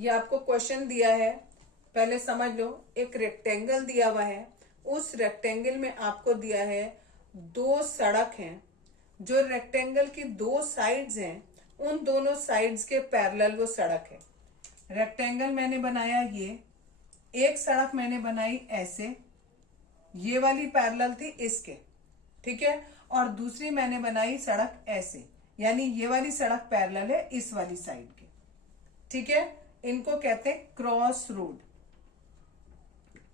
ये आपको क्वेश्चन दिया है, पहले समझ लो। एक रेक्टेंगल दिया हुआ है, उस रेक्टेंगल में आपको दिया है दो सड़क हैं। जो रेक्टेंगल की दो साइड्स हैं, उन दोनों साइड्स के पैरेलल वो सड़क है। रेक्टेंगल मैंने बनाया ये, एक सड़क मैंने बनाई ऐसे, ये वाली पैरेलल थी इसके, ठीक है, और दूसरी मैंने बनाई सड़क ऐसे, यानी ये वाली सड़क पैरेलल है इस वाली साइड के, ठीक है। इनको कहते हैं cross road.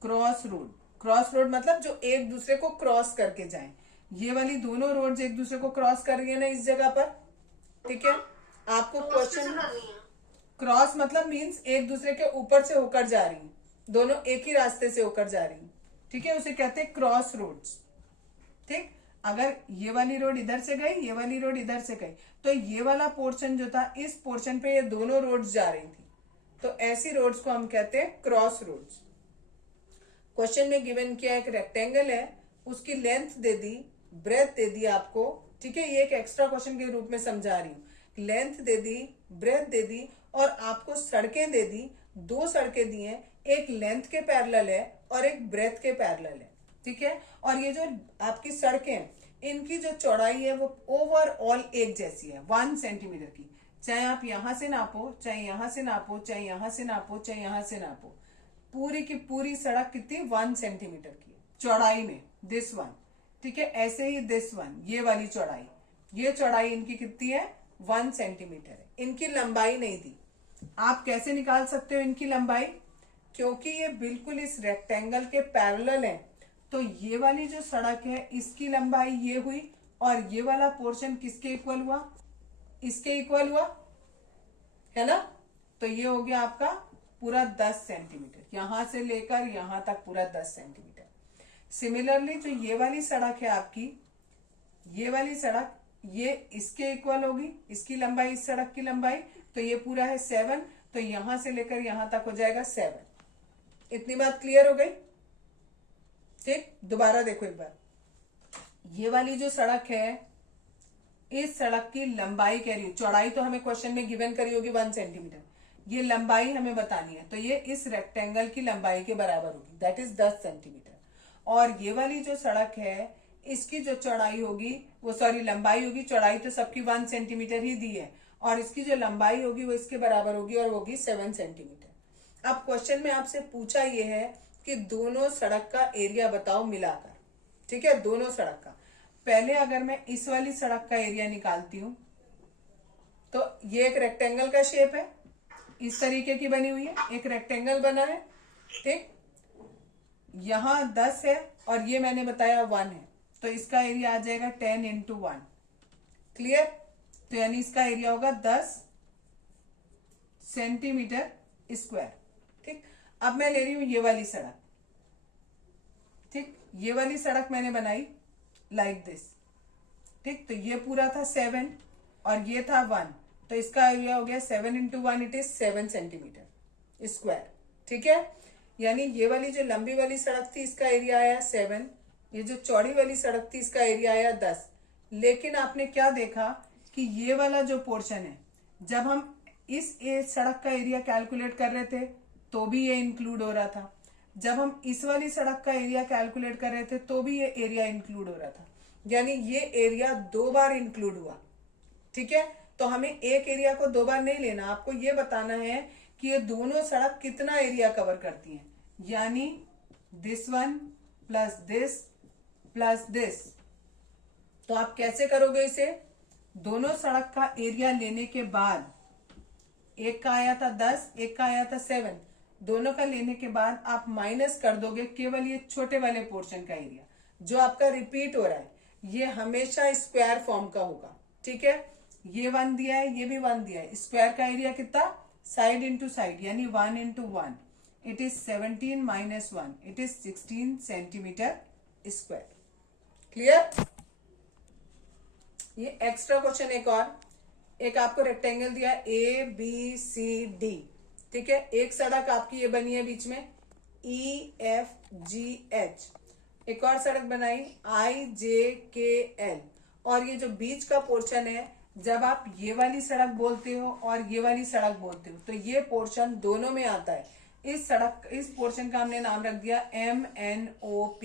Cross road, cross road मतलब जो एक दूसरे को क्रॉस करके जाएं। ये वाली दोनों रोड्स एक दूसरे को क्रॉस कर रही है ना इस जगह पर, ठीक है। आपको क्वेश्चन, क्रॉस मतलब मींस एक दूसरे के ऊपर से होकर जा रही, दोनों एक ही रास्ते से होकर जा रही, ठीक है, उसे कहते हैं क्रॉस रोड्स, ठीक। अगर ये वाली रोड इधर से गई, ये वाली रोड इधर से गई, तो ये वाला पोर्शन जो था, इस पोर्शन पे ये दोनों रोड्स जा रही थी, तो ऐसी रोड्स को हम कहते हैं क्रॉस रोड्स। क्वेश्चन में गिवन किया एक रेक्टेंगल है, उसकी लेंथ दे दी, ब्रेथ दे दी आपको, ठीक है। ये एक एक्स्ट्रा क्वेश्चन के रूप में समझा रही हूं। लेंथ दे दी, ब्रेथ दे दी, और आपको सड़कें दे दी, दो सड़कें दी हैं, एक लेंथ के पैरेलल है और एक ब्रेथ के पैरेलल है, ठीक है। और ये जो आपकी सड़कें, इनकी जो चौड़ाई है वो ओवरऑल एक जैसी है, 1 सेंटीमीटर की। चाहे आप यहां से नापो, चाहे यहां से नापो, चाहे यहां से नापो, चाहे यहां से नापो, पूरी की पूरी सड़क कितनी, 1 सेंटीमीटर की है चौड़ाई में, दिस वन, ठीक है। ऐसे ही दिस वन, ये वाली चौड़ाई, ये चौड़ाई इनकी कितनी है, 1 सेंटीमीटर है। इनकी लंबाई नहीं दी। आप कैसे निकाल सकते हो इनकी लंबाई, क्योंकि ये बिल्कुल इस रेक्टेंगल के पैरेलल है, तो ये वाली जो सड़क है इसकी लंबाई ये हुई, और ये वाला पोर्शन किसके इक्वल हुआ, इसके इक्वल हुआ, है ना। तो ये हो गया आपका पूरा 10 सेंटीमीटर, यहां से लेकर यहां तक पूरा 10 सेंटीमीटर। सिमिलरली जो ये वाली सड़क है आपकी, ये वाली सड़क, ये इसके इक्वल होगी, इसकी लंबाई इस सड़क की लंबाई, तो ये पूरा है 7, तो यहां से लेकर यहां तक हो जाएगा 7। इतनी बात क्लियर हो गई, ठीक। दोबारा देखो एक बार, ये वाली जो सड़क है, इस सड़क की लंबाई कह रही हूं, चौड़ाई तो हमें क्वेश्चन में गिवन करी होगी 1 सेंटीमीटर, ये लंबाई हमें बतानी है, तो ये इस रेक्टेंगल की लंबाई के बराबर होगी, दैट इज 10 सेंटीमीटर। और ये वाली जो सड़क है, इसकी जो चौड़ाई होगी, वो सॉरी लंबाई होगी, चौड़ाई तो सबकी 1 सेंटीमीटर ही दी है, और इसकी जो लंबाई होगी वो इसके बराबर होगी, और होगी 7 सेंटीमीटर। अब क्वेश्चन में आपसे पूछा ये है कि दोनों सड़क का एरिया बताओ मिलाकर, ठीक है, दोनों सड़क का। पहले अगर मैं इस वाली सड़क का एरिया निकालती हूं, तो ये एक रेक्टेंगल का शेप है, इस तरीके की बनी हुई है, एक रेक्टेंगल बना है, ठीक। यहां 10 है और ये मैंने बताया 1 है, तो इसका एरिया आ जाएगा 10 इंटू 1, क्लियर। तो यानी इसका एरिया होगा 10 सेंटीमीटर स्क्वायर, ठीक। अब मैं ले रही हूं ये वाली सड़क, ठीक, ये वाली सड़क मैंने बनाई लाइक दिस, ठीक। तो ये पूरा था 7 और ये था 1, तो इसका एरिया हो गया 7 into 1, it is 7 centimetre square, ठीक है। यानी ये वाली जो लंबी वाली सड़क थी इसका एरिया आया 7, ये जो चौड़ी वाली सड़क थी इसका एरिया आया 10। लेकिन आपने क्या देखा कि ये वाला जो पोर्शन है, जब हम इस सड़क का एरिया कैलकुलेट कर रहे थे तो भी ये इंक्लूड हो रहा था, जब हम इस वाली सड़क का एरिया कैलकुलेट कर रहे थे तो भी ये एरिया इंक्लूड हो रहा था, यानी ये एरिया 2 बार इंक्लूड हुआ, ठीक है। तो हमें एक एरिया को 2 बार नहीं लेना, आपको ये बताना है कि ये दोनों सड़क कितना एरिया कवर करती हैं, यानी this one plus this plus this. तो आप कैसे करोगे इसे, दोनों सड़क का एरिया लेने के बाद, एक का आया था 10, एक का आया था 7, दोनों का लेने के बाद आप माइनस कर दोगे केवल ये छोटे वाले पोर्शन का एरिया जो आपका रिपीट हो रहा है, ये हमेशा स्क्वायर फॉर्म का होगा, ठीक है। ये 1 दिया है, ये भी 1 दिया है, स्क्वायर का एरिया कितना, साइड इंटू साइड, यानी 1 into 1, it is 17 minus 1, it is 16 centimetre square, clear. ये एक्स्ट्रा क्वेश्चन एक और, एक आपको रेक्टेंगल दिया ABCD, ठीक है। एक सड़क आपकी ये बनी है बीच में EFGH, एक और सड़क बनाई IJKL, और ये जो बीच का पोर्शन है जब आप ये वाली सड़क बोलते हो और ये वाली सड़क बोलते हो तो ये पोर्शन दोनों में आता है। इस पोर्शन का हमने नाम रख दिया MNOP।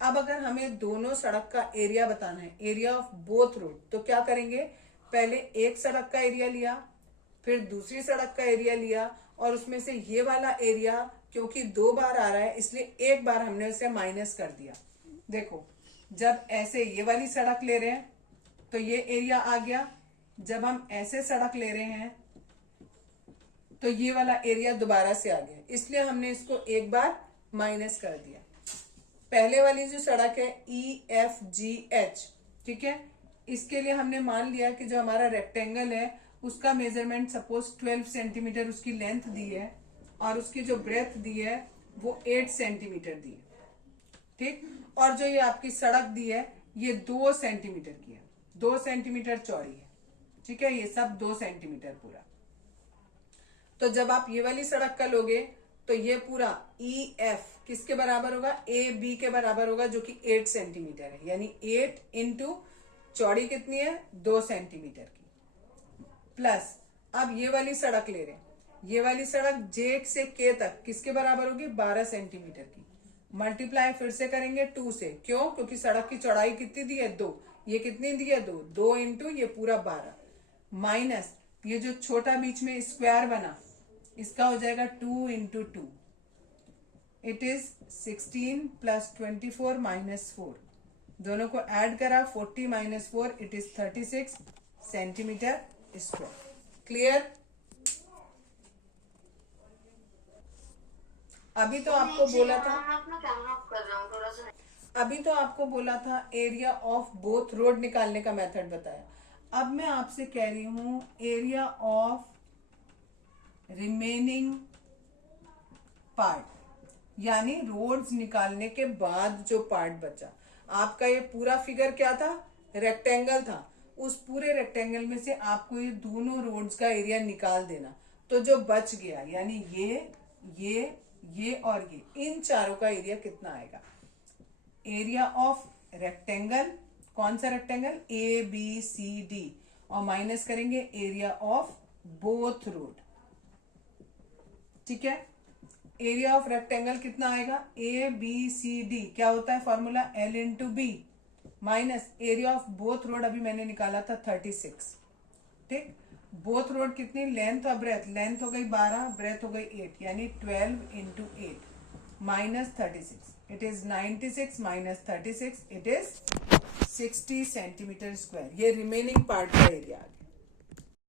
अब अगर हमें दोनों सड़क का एरिया बताना है, एरिया ऑफ बोथ रोड, तो क्या करेंगे, पहले एक सड़क का एरिया लिया, फिर दूसरी सड़क का एरिया लिया, और उसमें से ये वाला एरिया क्योंकि 2 बार आ रहा है इसलिए एक बार हमने उसे माइनस कर दिया। देखो, जब ऐसे ये वाली सड़क ले रहे हैं तो ये एरिया आ गया, जब हम ऐसे सड़क ले रहे हैं तो ये वाला एरिया दोबारा से आ गया, इसलिए हमने इसको एक बार माइनस कर दिया। पहले वाली जो सड़क है EFGH, ठीक है, इसके लिए हमने मान लिया कि जो हमारा रेक्टेंगल है उसका मेजरमेंट सपोज 12 सेंटीमीटर उसकी लेंथ दी है और उसकी जो ब्रेथ दी है वो 8 सेंटीमीटर दी है, ठीक। और जो ये आपकी सड़क दी है ये 2 सेंटीमीटर की है, 2 सेंटीमीटर चौड़ी है, ठीक है, ये सब 2 सेंटीमीटर पूरा। तो जब आप ये वाली सड़क का लोगे तो ये पूरा EF किसके बराबर होगा, AB के बराबर होगा, जो कि 8 सेंटीमीटर है, यानी 8 इंटू चौड़ी कितनी है, 2 सेंटीमीटर की, प्लस अब ये वाली सड़क ले रहे हैं, ये वाली सड़क J से K तक किसके बराबर होगी, 12 सेंटीमीटर की। मल्टीप्लाई फिर से करेंगे 2 से, क्यों, क्योंकि सड़क की चौड़ाई कितनी दी है, 2, ये कितनी दी है, 2 इंटू ये पूरा 12, माइनस ये जो छोटा बीच में स्क्वायर बना इसका हो जाएगा 2 into 2, it is 16 plus 24 minus 4, दोनों को ऐड करा 40 minus 4, it is 36 centimetre square. Clear. अभी तो आपको बोला था, अभी तो आपको बोला था एरिया ऑफ बोथ रोड निकालने का मेथड बताया। अब मैं आपसे कह रही हूं एरिया ऑफ रिमेनिंग पार्ट, यानी रोड्स निकालने के बाद जो पार्ट बचा। आपका ये पूरा फिगर क्या था, रेक्टेंगल था, उस पूरे रेक्टेंगल में से आपको ये दोनों रोड्स का एरिया निकाल देना। तो जो बच गया यानी ये और ये, इन चारों का एरिया कितना आएगा, एरिया ऑफ रेक्टेंगल, कौन सा रेक्टेंगल, ABCD, और माइनस करेंगे एरिया ऑफ बोथ रोड, ठीक है। एरिया ऑफ रेक्टेंगल कितना आएगा, ABCD क्या होता है formula, L into B, minus area of both road अभी मैंने निकाला था 36, ठीक। बोथ रोड कितनी, लेंथ और ब्रेथ, लेंथ हो गई 12, ब्रेथ हो गई 8, यानी 12 into 8 minus 36, it is 96 minus 36, it is 60 centimetre square. ये रिमेनिंग पार्ट का एरिया आ गया।